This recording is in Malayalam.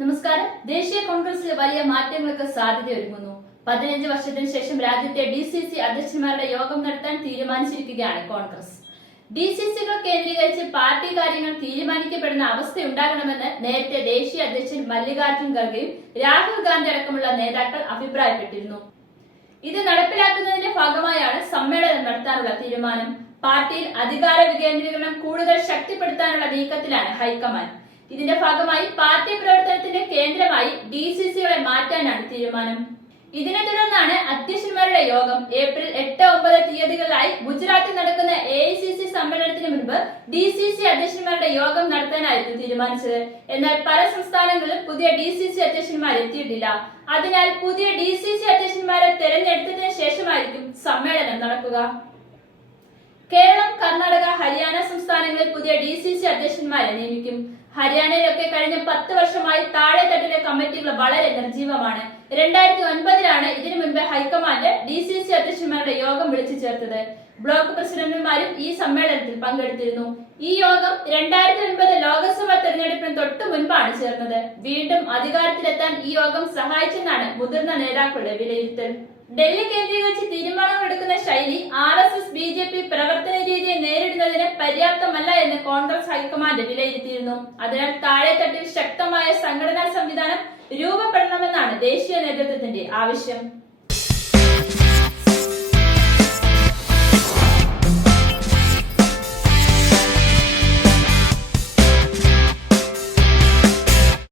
നമസ്കാരം. ദേശീയ കോൺഗ്രസിൽ വലിയ മാറ്റങ്ങൾക്ക് സാധ്യതയൊരുങ്ങുന്നു പതിനഞ്ച് വർഷത്തിന് ശേഷം രാജ്യത്തെ ഡി സി സി അധ്യക്ഷന്മാരുടെ യോഗം നടത്താൻ തീരുമാനിച്ചിരിക്കുകയാണ് കോൺഗ്രസ്. ഡി സി സികൾ കേന്ദ്രീകരിച്ച് പാർട്ടി കാര്യങ്ങൾ തീരുമാനിക്കപ്പെടുന്ന അവസ്ഥയുണ്ടാകണമെന്ന് നേരത്തെ ദേശീയ അധ്യക്ഷൻ മല്ലികാർജുൻ ഖർഗെയും രാഹുൽ ഗാന്ധി അടക്കമുള്ള നേതാക്കൾ അഭിപ്രായപ്പെട്ടിരുന്നു. ഇത് നടപ്പിലാക്കുന്നതിന്റെ ഭാഗമായാണ് സമ്മേളനം നടത്താനുള്ള തീരുമാനം. പാർട്ടിയിൽ അധികാര വികേന്ദ്രീകരണം കൂടുതൽ ശക്തിപ്പെടുത്താനുള്ള നീക്കത്തിലാണ് ഹൈക്കമാൻഡ്. ഇതിന്റെ ഭാഗമായി പാർട്ടി ഡി സി സികളെ മാറ്റാനാണ് തീരുമാനം. ഇതിനെ തുടർന്നാണ് അധ്യക്ഷന്മാരുടെ യോഗം. ഏപ്രിൽ എട്ട് ഒമ്പത് തീയതികളിലായി ഗുജറാത്തിൽ നടക്കുന്ന എ ഐ സി സി സമ്മേളനത്തിന് മുൻപ് ഡി സി സി അധ്യക്ഷന്മാരുടെ യോഗം നടത്താനായിരുന്നു തീരുമാനിച്ചത്. എന്നാൽ പല സംസ്ഥാനങ്ങളിലും പുതിയ ഡി സി സി അധ്യക്ഷന്മാർ എത്തിയിട്ടില്ല. അതിനാൽ പുതിയ ഡി സി സി അധ്യക്ഷന്മാരെ തെരഞ്ഞെടുത്തതിന് ശേഷമായിരിക്കും സമ്മേളനം നടക്കുക. കേരളം കർണാടക ഹരിയാന സംസ്ഥാനങ്ങളിൽ പുതിയ ഡി സി സി അധ്യക്ഷന്മാരെ നിയമിക്കും. ഹരിയാനയിലൊക്കെ കഴിഞ്ഞ പത്ത് വർഷമായി താഴെ തട്ടിലെ കമ്മിറ്റികൾ വളരെ നിർജീവമാണ് രണ്ടായിരത്തി ഒൻപതിലാണ് ഇതിനു മുൻപ് high command D C C അധ്യക്ഷന്മാരുടെ യോഗം വിളിച്ചു ചേർത്തത്. ബ്ലോക്ക് പ്രസിഡന്റുമാരും ഈ സമ്മേളനത്തിൽ പങ്കെടുത്തിരുന്നു. ഈ യോഗം രണ്ടായിരത്തി ഒൻപത് ലോക്സഭാ തെരഞ്ഞെടുപ്പിന് തൊട്ടു മുൻപാണ് ചേർന്നത്. വീണ്ടും അധികാരത്തിലെത്താൻ ഈ യോഗം സഹായിച്ചെന്നാണ് മുതിർന്ന നേതാക്കളുടെ വിലയിരുത്തൽ. ഡൽഹി കേന്ദ്രീകരിച്ച് തീരുമാനങ്ങൾ എടുക്കുന്ന ശൈലി ആർ പര്യാപ്തമല്ല എന്ന് കോൺഗ്രസ് ഹൈക്കമാൻഡ് വിലയിരുത്തിയിരുന്നു. അതിനാൽ താഴെത്തട്ടിൽ ശക്തമായ സംഘടനാ സംവിധാനം രൂപപ്പെടണമെന്നാണ് ദേശീയ നേതൃത്വത്തിന്റെ ആവശ്യം.